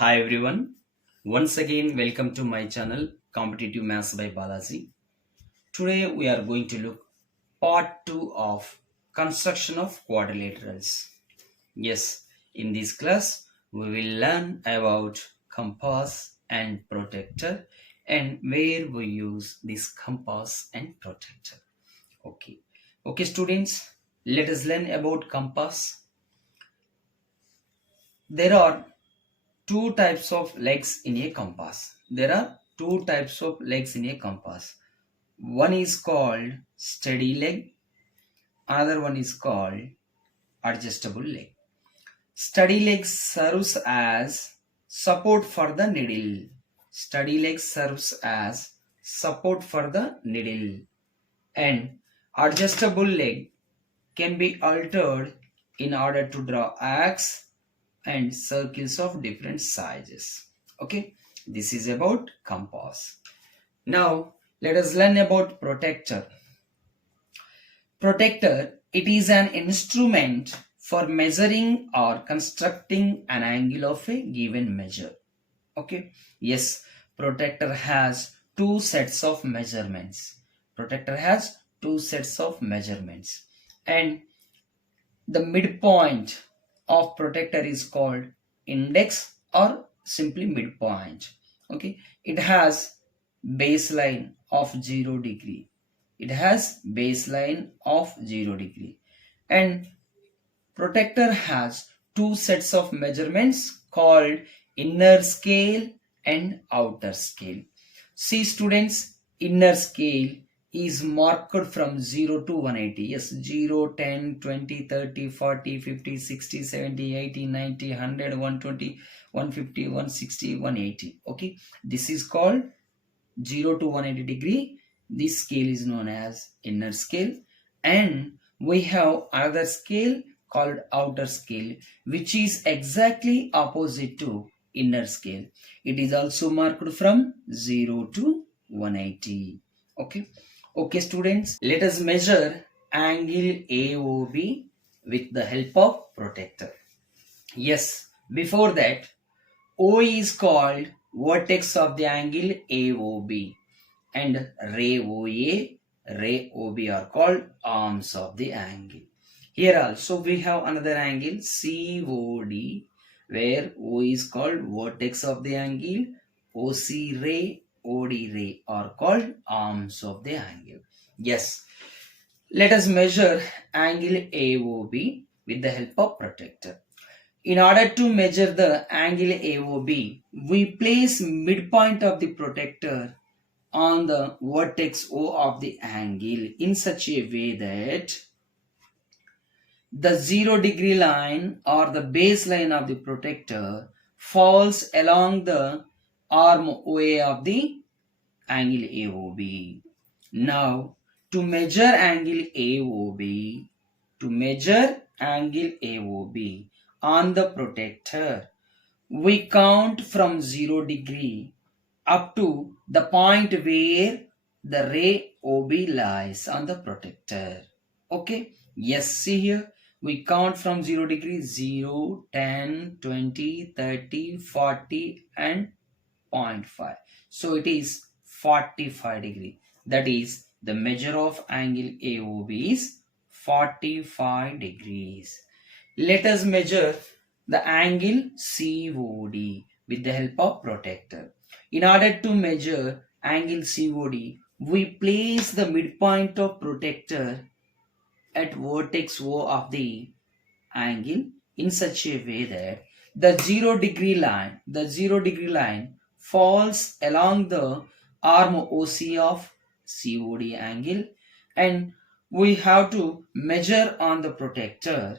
Hi everyone. Once again, welcome to my channel Competitive Maths by Balaji. Today we are going to look part 2 of construction of quadrilaterals. Yes, in this class we will learn about compass and protractor and where we use this compass and protractor. Okay, students, let us learn about compass. There are two types of legs in a compass. There are two types of legs in a compass. One is called steady leg, another one is called adjustable leg. Steady leg serves as support for the needle. Steady leg serves as support for the needle. And adjustable leg can be altered in order to draw arcs and circles of different sizes. Okay, this is about compass. Now let us learn about protractor. Protractor, it is an instrument for measuring or constructing an angle of a given measure. Okay, yes, protractor has two sets of measurements. Protractor has two sets of measurements, and the midpoint of protractor is called index or simply midpoint. Okay, it has baseline of 0 degree. It has baseline of 0 degree, and protractor has two sets of measurements called inner scale and outer scale. See students, inner scale is marked from 0 to 180. Yes, 0, 10, 20, 30, 40, 50, 60, 70, 80, 90, 100, 120, 150, 160, 180. Okay, this is called 0 to 180 degree. This scale is known as inner scale, and we have another scale called outer scale, which is exactly opposite to inner scale. It is also marked from 0 to 180. Okay, students, let us measure angle AOB with the help of protractor. Yes, before that, O is called vertex of the angle AOB, and ray OA, ray OB are called arms of the angle. Here also we have another angle COD, where O is called vertex of the angle, OC ray, OD ray are called arms of the angle. Yes, let us measure angle AOB with the help of protractor. In order to measure the angle AOB, we place midpoint of the protractor on the vertex O of the angle in such a way that the 0 degree line or the baseline of the protractor falls along the arm OA of the angle AOB. Now, to measure angle AOB, on the protractor, we count from 0 degree up to the point where the ray OB lies on the protractor. Okay, yes, see here, we count from 0 degree, 0, 10, 20, 30, 40 and 0.5. So it is 45 degree. That is, the measure of angle AOB is 45 degrees. Let us measure the angle COD with the help of protractor. In order to measure angle COD, we place the midpoint of protractor at vertex O of the angle in such a way that the 0 degree line falls along the arm OC of COD angle, and we have to measure on the protractor.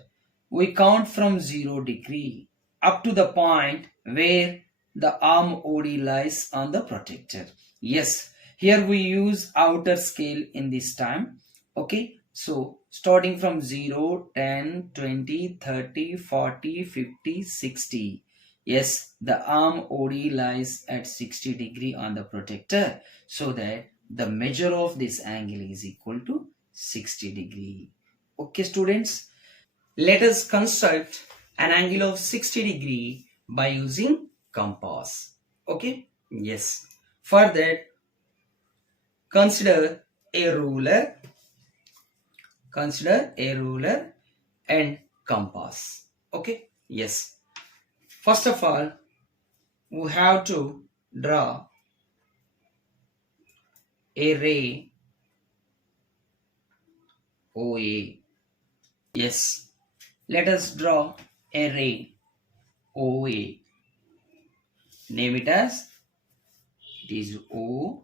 We count from 0 degree up to the point where the arm OD lies on the protractor. Yes, here we use outer scale in this time. Okay, so starting from 0, 10, 20, 30, 40, 50, 60. Yes, the arm OD lies at 60 degree on the protractor, so that the measure of this angle is equal to 60 degree. Okay, students, let us construct an angle of 60 degree by using compass. Okay, yes. For that, consider a ruler, and compass. Okay, yes. First of all, we have to draw a ray OA. Yes, let us draw a ray OA. Name it as, it is O,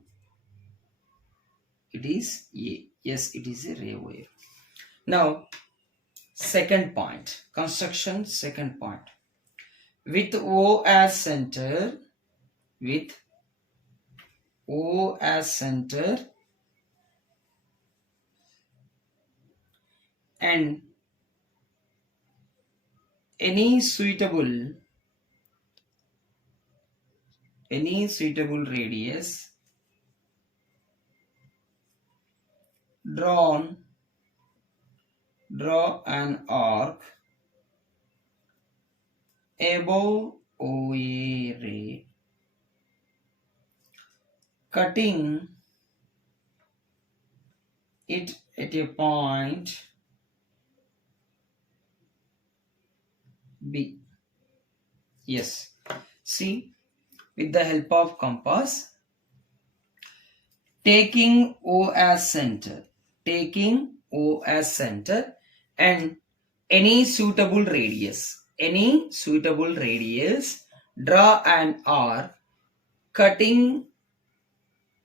it is A. Yes, it is a ray OA. Now, second point, construction second point. With O as center, with O as center and any suitable radius draw an arc above OA ray, cutting it at a point B. Yes, see, with the help of compass, taking O as center, and any suitable radius, draw an arc cutting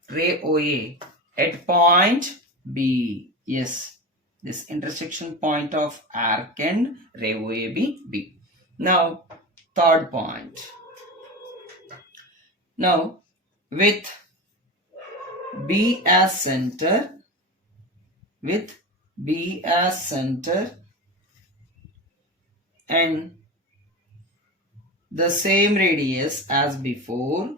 ray OA at point B. Yes, this intersection point of arc and ray OA B. Now, third point. Now, with B as center, and the same radius as before,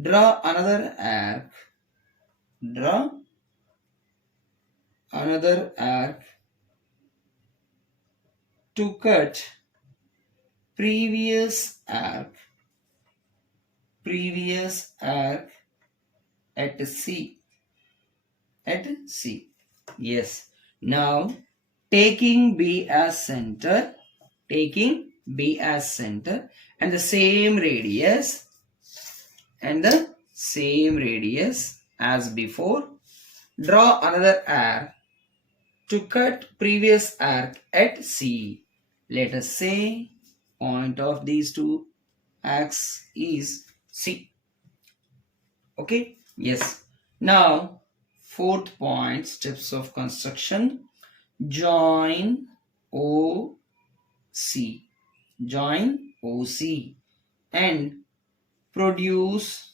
draw another arc to cut previous arc at C. Yes. Now, taking B as center, and the same radius as before, draw another arc to cut previous arc at C. Let us say point of these two arcs is C. Okay, yes. Now, fourth point, steps of construction. Join OC and produce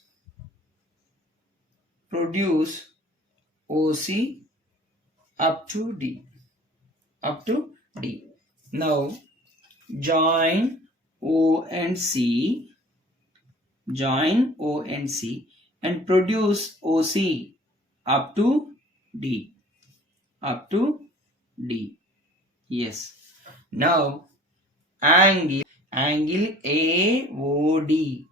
OC up to D. Now, join O and C and produce OC up to D. Yes. Now, angle AOD.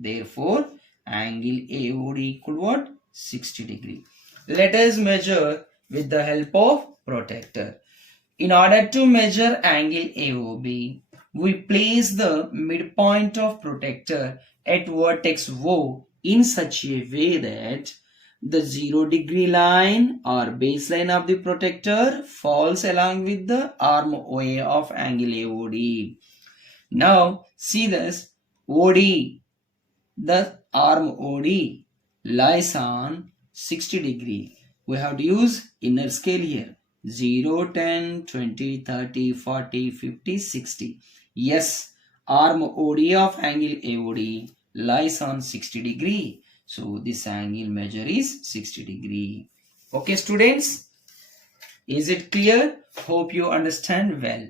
Therefore, angle AOD equal what? 60 degree. Let us measure with the help of protractor. In order to measure angle AOB, we place the midpoint of protractor at vertex O in such a way that the 0 degree line or baseline of the protractor falls along with the arm OA of angle AOD. Now, see this OD, the arm OD lies on 60 degree. We have to use inner scale here. 0, 10, 20, 30, 40, 50, 60. Yes, arm OD of angle AOD lies on 60 degree. So, this angle measure is 60 degree. Okay, students? Is it clear? Hope you understand well.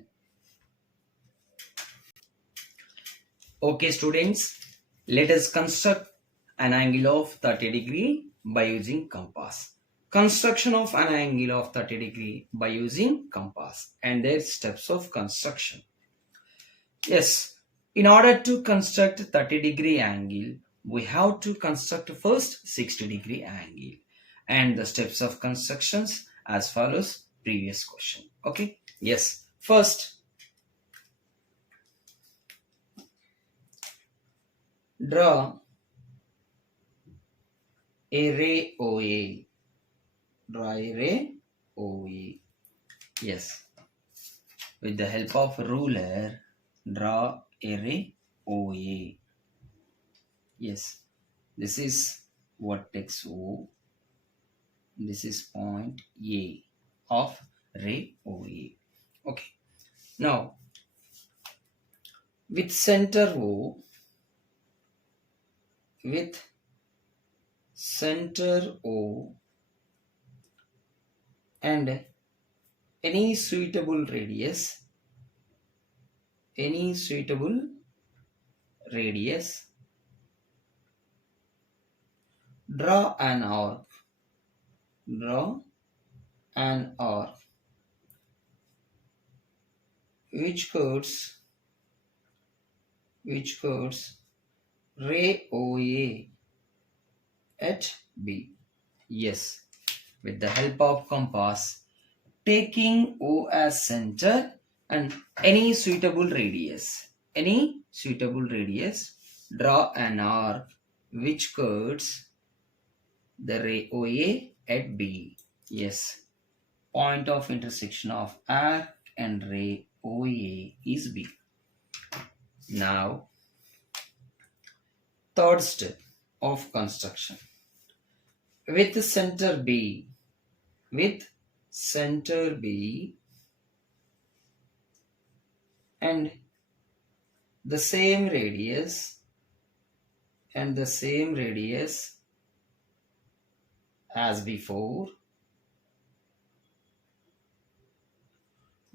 Okay, students, let us construct an angle of 30 degree by using compass. construction of an angle of 30 degree by using compass and their steps of construction. Yes, in order to construct 30-degree angle, we have to construct first 60-degree angle and the steps of constructions as follows previous question. Okay, yes, first draw a ray OA. Draw a ray OA. Yes, with the help of a ruler, draw a ray OA. Yes, this is vertex O. This is point A of ray OA. Okay, now with center O, with center O and any suitable radius, draw an arc, which curves ray OA at B. Yes, with the help of compass, taking O as center and any suitable radius, draw an arc which curves the ray OA at B. Yes, point of intersection of arc and ray OA is B. Now, third step of construction. With center B and the same radius as before,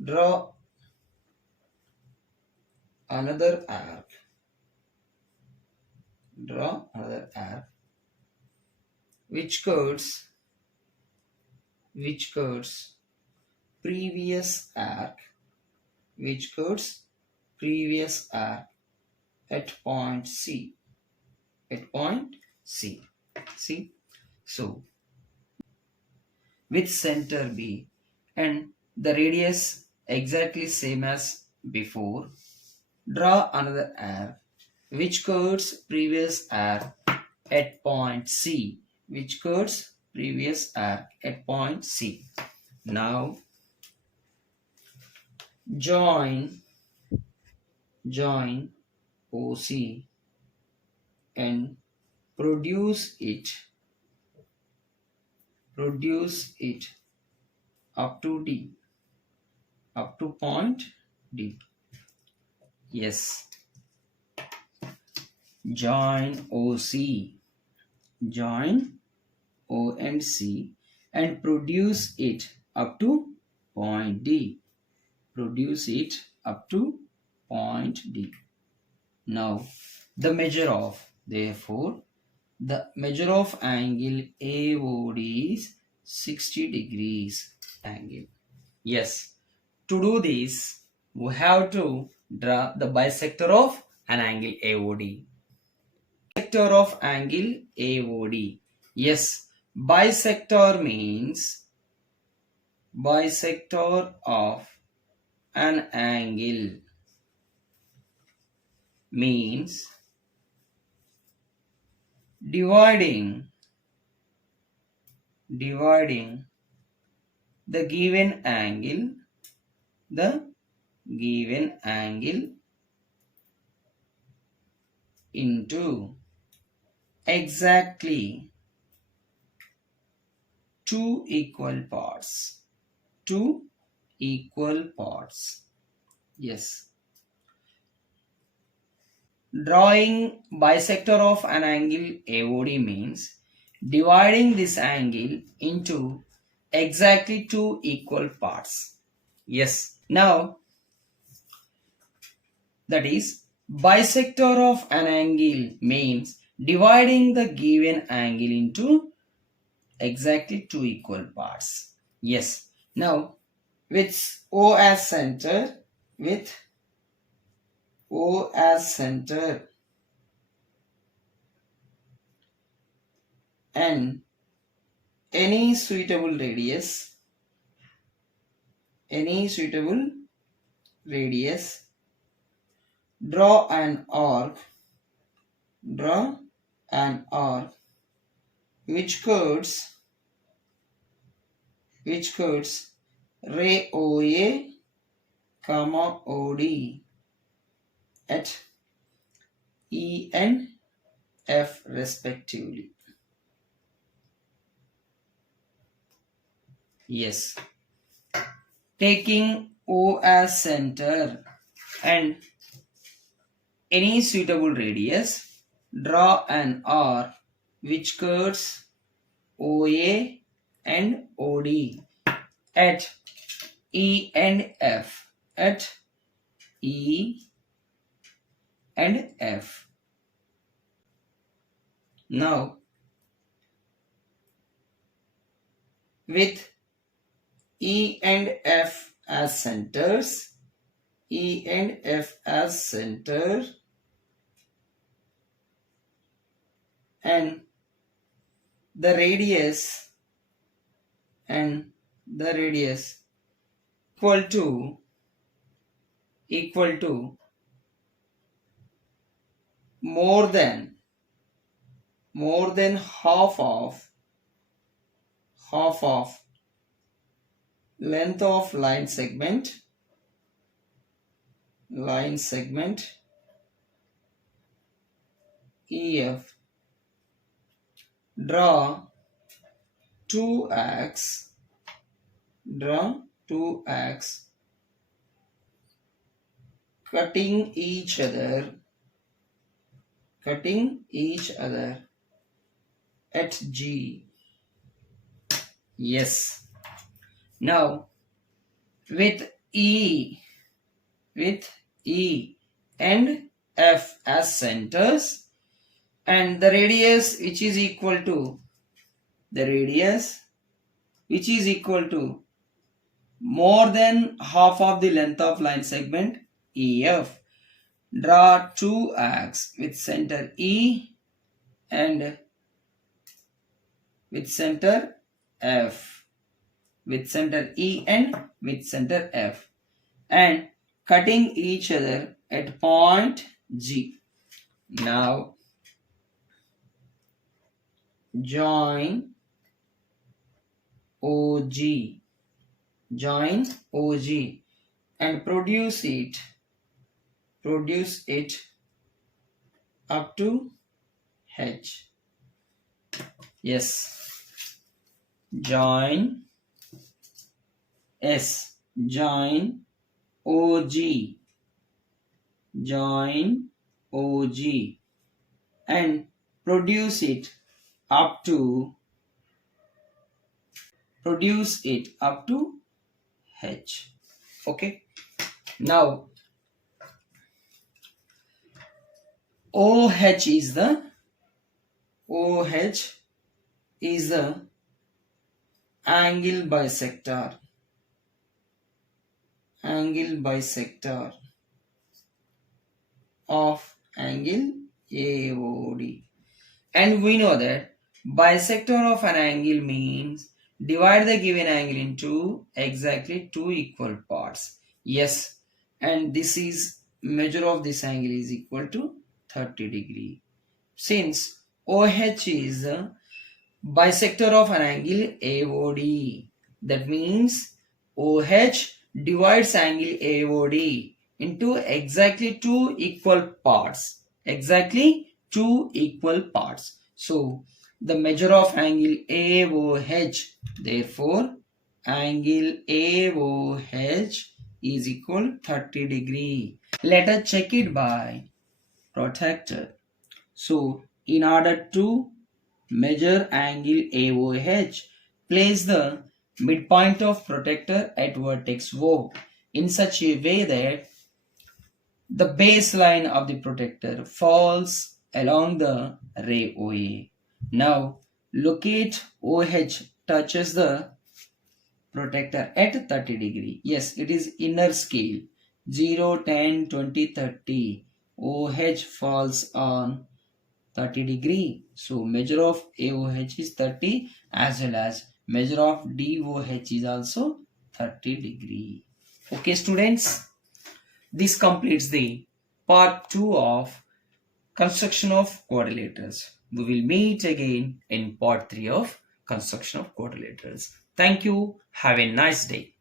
draw another arc, which curves previous arc, at point C. See, so with center B and the radius exactly same as before, draw another arc which curves previous arc at point C, Now join OC and produce it up to point D. Yes, join O and C and produce it up to point D. Now the measure of angle AOD is 60 degrees angle. Yes, to do this we have to draw the bisector of an angle AOD. Bisector of angle AOD. Yes, bisector of an angle means dividing the given angle into exactly two equal parts. Yes, drawing bisector of an angle AOD means dividing this angle into exactly two equal parts. Yes, now that is bisector of an angle means dividing the given angle into exactly two equal parts. Yes. Now, with O as center, and any suitable radius, draw an arc, which cuts ray OA, OD at E and F respectively. Yes. Taking O as center and any suitable radius, draw an arc which cuts OA and OD at E and F. At E and F. Now, with E and F as centers, and the radius equal to more than half of length of line segment EF. Draw two arcs cutting each other at G. Yes. Now, with E and F as centers, and the radius which is equal to more than half of the length of line segment EF, draw two arcs with center E and with center F, with center E and with center F, and cutting each other at point G. Now, join OG and produce it up to H. Yes. Join OG and produce it up to H. Okay. Now, OH is the angle bisector of angle AOD, and we know that bisector of an angle means divide the given angle into exactly two equal parts. Yes, and this is measure of this angle is equal to 30 degree. Since OH is the bisector of an angle AOD, that means OH divides angle AOD into exactly two equal parts. So, the measure of angle AOH, therefore, angle AOH is equal 30 degree. Let us check it by protractor. So, in order to measure angle AOH, place the midpoint of protractor at vertex O in such a way that the baseline of the protractor falls along the ray OA. Now, Locate OH touches the protector at 30 degree. Yes, it is inner scale. 0, 10, 20, 30. OH falls on 30 degree. So measure of AOH is 30 as well as measure of DOH is also 30 degree. Okay students, this completes the part 2 of construction of quadrilaterals. We will meet again in part 3 of construction of quadrilaterals. Thank you. Have a nice day.